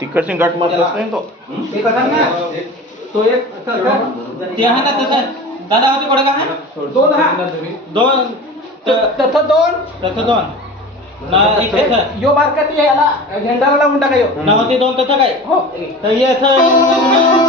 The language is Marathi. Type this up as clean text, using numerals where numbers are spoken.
तिकडची गाठ मारलाच नाही तो. ते कसा ना तो एक ते आहे ना तसं दादा होते कोडे का आहे दोन हा दोन तसं दोन ना एक तसं यो बारका ती याला झेंडाला लावून टाका यो ना होते दोन तसं काय हो तर हे असं